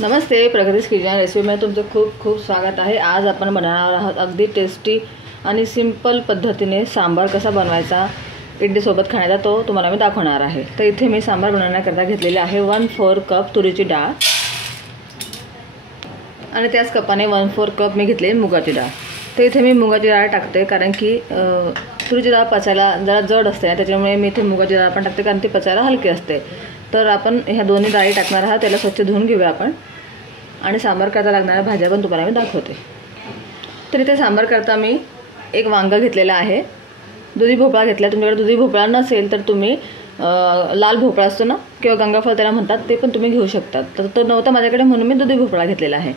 नमस्ते, प्रगतीज kitchen रेसिपीमध्ये तुमचं खूप खूप स्वागत आहे। आज आपण बनवणार आहोत अगदी टेस्टी आणि सिंपल पद्धतीने सांबार कसा बनवायचा इडलीसोबत खाण्याचा तो तुम्हाला मी दाखवणार आहे। तर इथे मी सांबार बनवण्याकरता घेतलेले आहे 1/4 कप तुरीची डाळ आणि त्याच कपाने 1/4 कप मी घेतले मुगाची डाळ। तर इथे मी मुगाची डाळ टाकते कारण की तुरीची डाळ पचायला जरा जड असते, त्याच्यामुळे मी इथे मुगाची डाळ पण टाकते कारण ती पचायला हलकी असते। तर आपण ह्या दोन्ही डाळी टाकणार आहोत, त्याला स्वच्छ धुवून घेऊया आपण आणि सांबार करता लागणाऱ्या भाज्या पण तुम्हाला मी दाखवते। तर इथे सांबार करता मी एक वांगा घेतलेला आहे, दुधी भोपळा घेतला। तुमच्याकडे दुधी भोपळा नसेल तर तुम्ही लाल भोपळा असतो ना किंवा गंगाफळ त्याला म्हणतात, ते पण तुम्ही घेऊ शकता। तर तो नव्हता माझ्याकडे म्हणून मी दुधी भोपळा घेतलेला आहे।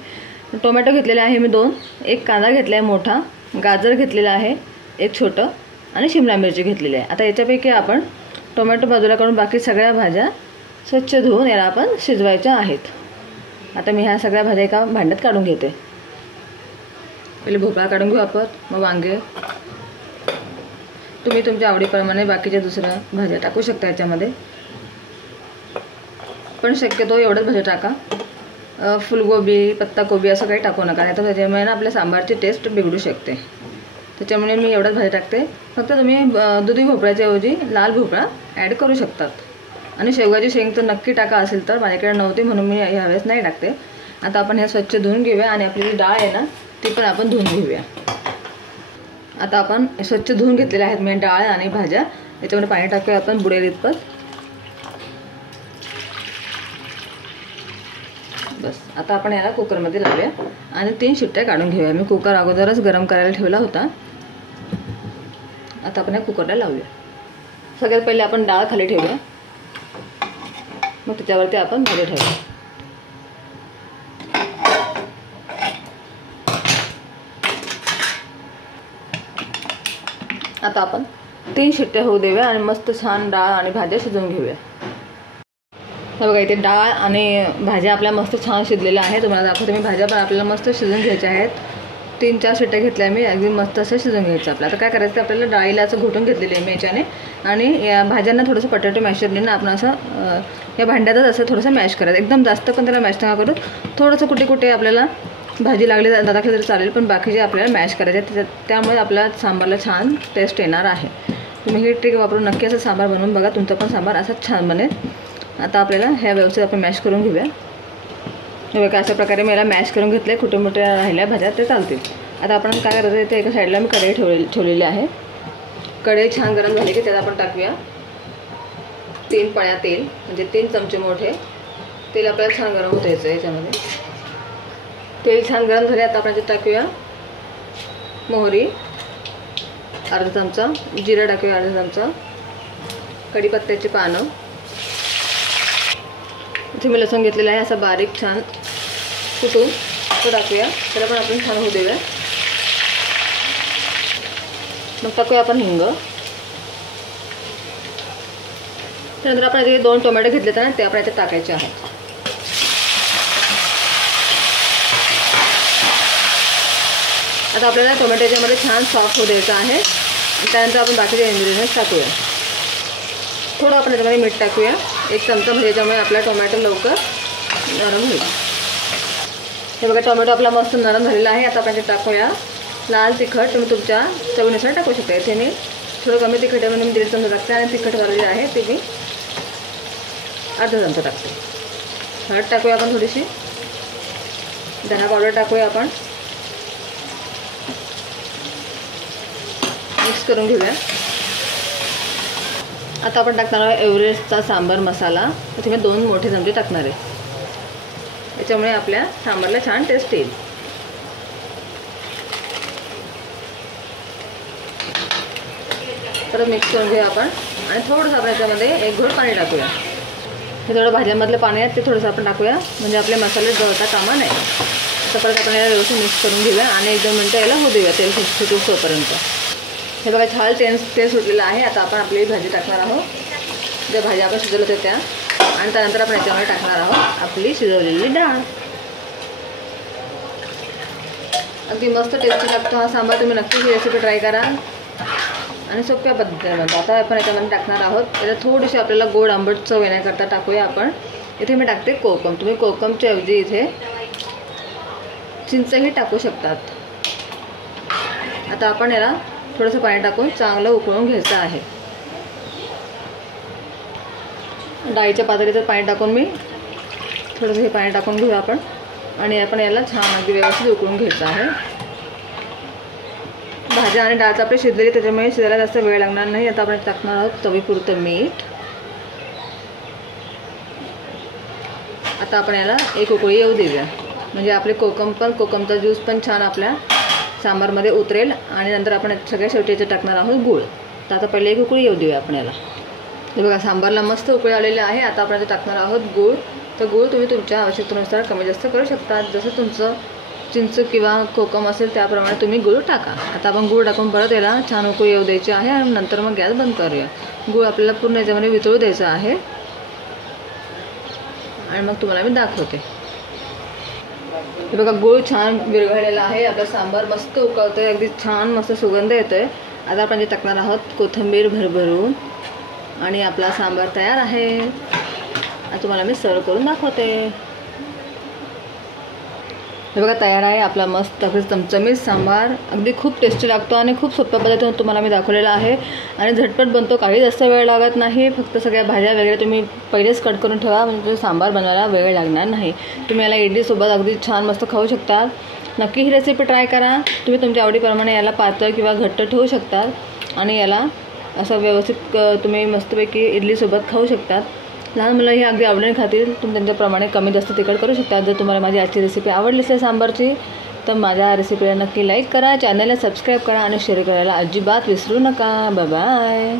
टोमॅटो घेतलेला आहे मी 2, एक कांदा घेतला आहे मोठा, गाजर घेतलेला आहे एक छोटं आणि शिमला मिरची घेतलेली आहे। आता याच्यापैकी आपण टोमॅटो बाजूला काढून बाकी सगळ्या भाज्या स्वच्छ धुवून याला आपण शिजवायच्या आहेत। आता मी ह्या सगळ्या भाज्या एका भांड्यात काढून घेते। पहिले भोपळा काढून घेऊ आपण, मग वांगे। तुम्ही तुमच्या आवडीप्रमाणे बाकीच्या दुसऱ्या भाज्या टाकू शकता याच्यामध्ये, पण शक्यतो एवढंच भाज्या टाका। फुलगोबी, पत्ताकोबी असं काही टाकू नका, नाही तर त्याच्यामुळे ना आपल्या सांबारची टेस्ट बिघडू शकते। त्याच्यामुळे मी एवढंच भाज्या टाकते। फक्त तुम्ही दुधी भोपळ्याच्या ऐवजी लाल भोपळा ॲड करू शकतात आणि शेवगाची शेंग तर नक्की टाका, असेल तर माझ्याकडे नव्हती म्हणून मी यावेळेस नाही टाकते। आता आपण हे स्वच्छ धुवून घेऊया आणि आपली जी डाळ आहे ना ती पण आपण धुवून घेऊया। आता आपण स्वच्छ धुवून घेतलेले आहेत मी डाळ आणि भाज्या, याच्यामध्ये पाणी टाकूया आपण बुडेल इतपत। बस आता आपण याला कुकरमध्ये लावूया आणि 3 शिट्ट्या काढून घेऊया। मी कुकर अगोदरच गरम करायला ठेवला होता। आता आपण या कुकरला लावूया। सगळ्यात पहिले आपण डाळ खाली ठेवूया, मग त्याच्यावरती आपण भाज्या ठेवूया। आता आपण 3 शिट्ट्या होऊ देऊया आणि मस्त छान डाळ आणि भाज्या शिजवून घेऊया। हे बघा इथे डाळ आणि भाज्या आपल्या मस्त छान शिजलेल्या आहेत। तुम्हाला दाखवते मी, भाज्या पण आपल्याला मस्त शिजवून घ्यायच्या आहेत। 3-4 शिट्ट्या घेतल्या मी, अगदी मस्त असं शिजवून घ्यायचं आपलं। आता काय करायचं, आपल्याला डाळीला असं घोटून घेतलेलं आहे मी याच्याने, आणि या भाज्यांना थोडंसं पोटॅटो मॅशरने ना आपण असं या भांड्यातच असं थोडंसं मॅश करायचं। एकदम जास्त पण त्याला मॅश नका करू, थोडंसं कुठे कुठे आपल्याला भाजी लागली दादाखली तरी चालेल, पण बाकीचे आपल्याला मॅश करायचे, त्यामुळे आपल्या सांबारला छान टेस्ट येणार आहे। तुम्ही ही ट्रिक वापरून नक्की असं सांबार बनवून बघा, तुमचा पण सांबार असाच छान बनेल। आता आपल्याला ह्या व्यवस्थित आपण मॅश करून घेऊया। हे बघा अशा प्रकारे मला मॅश करून घेतले, कुठे मोठे राहिल्या भाज्या ते चालतील। आता आपण काय करायचं, ते एका साईडला मी कढई ठेवलेली आहे। कढई छान गरम झाली की त्यात आपण टाकूया 3 पळ्या तेल, म्हणजे 3 चमचे मोठे तेल आपल्याला छान गरम होतं याचं। याच्यामध्ये तेल छान गरम झाले, आता आपण त्यात टाकूया मोहरी अर्धा चमचा, जिरं टाकूया अर्धा चमचा, कढीपत्त्याची पानं, इथे मी लसूण घेतलेला आहे असा बारीक छान कुटून तो टाकूया, त्याला पण आपण छान होऊ देऊया। मग टाकूया आपण हिंग। त्यानंतर आपण इथे 2 टोमॅटो घेतले तर ते आपण याच्यात टाकायचे आहेत। आता आपल्याला टोमॅटो याच्यामध्ये छान सॉफ्ट होऊ द्यायचं आहे। त्यानंतर आपण बाकीचे इन्ग्रेडियंट्स टाकूया। थोडं आपण याच्यामध्ये मीठ टाकूया 1 चमचा, म्हणजे याच्यामुळे आपला टोमॅटो लवकर नरम होईल। हे बघा टोमॅटो आपला मस्त नरम झालेला आहे। आता आपण टाकूया लाल तिखट, तुम्ही तुमच्या चवीनुसार टाकू शकता। इथे मी थोडं कमी तिखट आहे म्हणून मी 1.5 चमचा टाकते आणि तिखट वाढलेली आहे ते मी अर्धा चमचा टाकते। हळद टाकूया आपण थोडीशी, धना पावडर टाकूया आपण, मिक्स करून घेऊया। आता आपण टाकणार आहोत एव्हरेस्टचा सांबार मसाला, इथे मी 2 मोठे चमचे टाकणार आहे, याच्यामुळे आपल्या सांबारला छान टेस्ट येईल। तर मिक्स करून घेऊया आपण आणि थोडंसं आपण याच्यामध्ये 1 घोट पाणी टाकूया। हे थोडं भाज्यांमधलं पाणी आहे ते थोडंसं आपण टाकूया, म्हणजे आपले मसाले जळता कामा नाही। तर परत आपण याला व्यवस्थित मिक्स करून घेऊया आणि 1-2 मिनटं याला होऊ देऊया तेल सुटेपर्यंत। हे बघा छान तेल सुटलेलं आहे। आता आपण आपली भाजी टाकणार आहोत, ज्या भाज्या आपण शिजवल्या होत्या त्या, आणि त्यानंतर आपण याच्यामध्ये टाकणार आहोत आपली शिजवलेली डाळ। अगदी मस्त टेस्टी लागतो हा सांबार, तुम्ही नक्की ही रेसिपी ट्राय करा आणि सोप्या पद्धतीने बनतो। आता आपण याच्यामध्ये टाकणार आहोत, याला थोडीशी आपल्याला गोड आंबट चव येण्याकरता टाकूया आपण इथे मी टाकते कोकम. तुम्ही कोकमच्या ऐवजी इथे चिंचही टाकू शकतात. आता आपण याला थोडंसं पाणी टाकून चांगलं उकळून घ्यायचं आहे. डाळीच्या पातेल्यात पाणी टाकून मी थोडंसं हे पाणी टाकून घेऊ आपण आणि आपण याला छान अगदी व्यवस्थित उकळून घ्यायचं आहे. भाज्या आणि डाळ आपली शिजलेली, त्याच्यामुळे शिजायला जास्त वेळ लागणार नाही. आता आपण टाकणार आहोत चवीपुरतं मीठ. आता आपण याला एक उकळी येऊ देऊया, म्हणजे आपले कोकमचा ज्यूस पण छान आपल्या सांबारमध्ये उतरेल. आणि नंतर आपण सगळ्या शेवटी टाकणार आहोत गूळ. तर आता पहिले एक उकळी येऊ देऊया आपण याला. हे बघा सांबारला मस्त उकळी आलेले आहे. आता आपण टाकणार आहोत गूळ. तर गूळ तुम्ही तुमच्या आवश्यकतेनुसार कमी जास्त करू शकता. जसं तुमचं चिंच किंवा कोकम असेल त्याप्रमाणे तुम्ही गूळ टाका. आता आपण गूळ टाकून परत याला छान उकळी येऊ द्यायची आहे आणि नंतर मग गॅस बंद करूया. गूळ आपल्याला पूर्ण याच्यामध्ये वितळू द्यायचा आहे आणि मग तुम्हाला मी दाखवते. हे बघा गूळ छान विरघळलेला आहे. आता सांबार मस्त उकळतोय, अगदी छान मस्त सुगंध येतोय. आता आपण जे टाकणार आहोत कोथिंबीर भरभरून आणि आपला सांबार तयार आहे. आता तुम्हाला मी सर्व करून दाखवते. हे बघा तयार आहे आपला मस्त अगदी चमचमीत सांबार. अगदी खूप टेस्टी लागतो आणि खूप सोप्या पद्धतीने तुम्हाला मी दाखवलेला आहे आणि झटपट बनतो. काही जास्त वेळ लागत नाही. फक्त सगळ्या भाज्या वगैरे तुम्ही पहिलेच कट करून ठेवा, म्हणजे सांबार बनवायला वेळ लागणार नाही. तुम्ही याला इडलीसोबत अगदी छान मस्त खाऊ शकता. नक्की ही रेसिपी ट्राय करा. तुम्ही तुमच्या आवडीप्रमाणे याला पातळ किंवा घट्ट ठेवू शकता आणि याला असं व्यवस्थित तुम्ही मस्तपैकी इडलीसोबत खाऊ शकतात. लहान मुलं ही अगदी आवडीने खातील. तुम्ही त्यांच्याप्रमाणे कमी जास्त तिखट करू शकता. जर तुम्हाला माझी आजची रेसिपी आवडली असेल सांबारची तर माझ्या रेसिपीला नक्की लाईक करा, चॅनलला सबस्क्राईब करा आणि शेअर करायला अजिबात विसरू नका. Bye bye.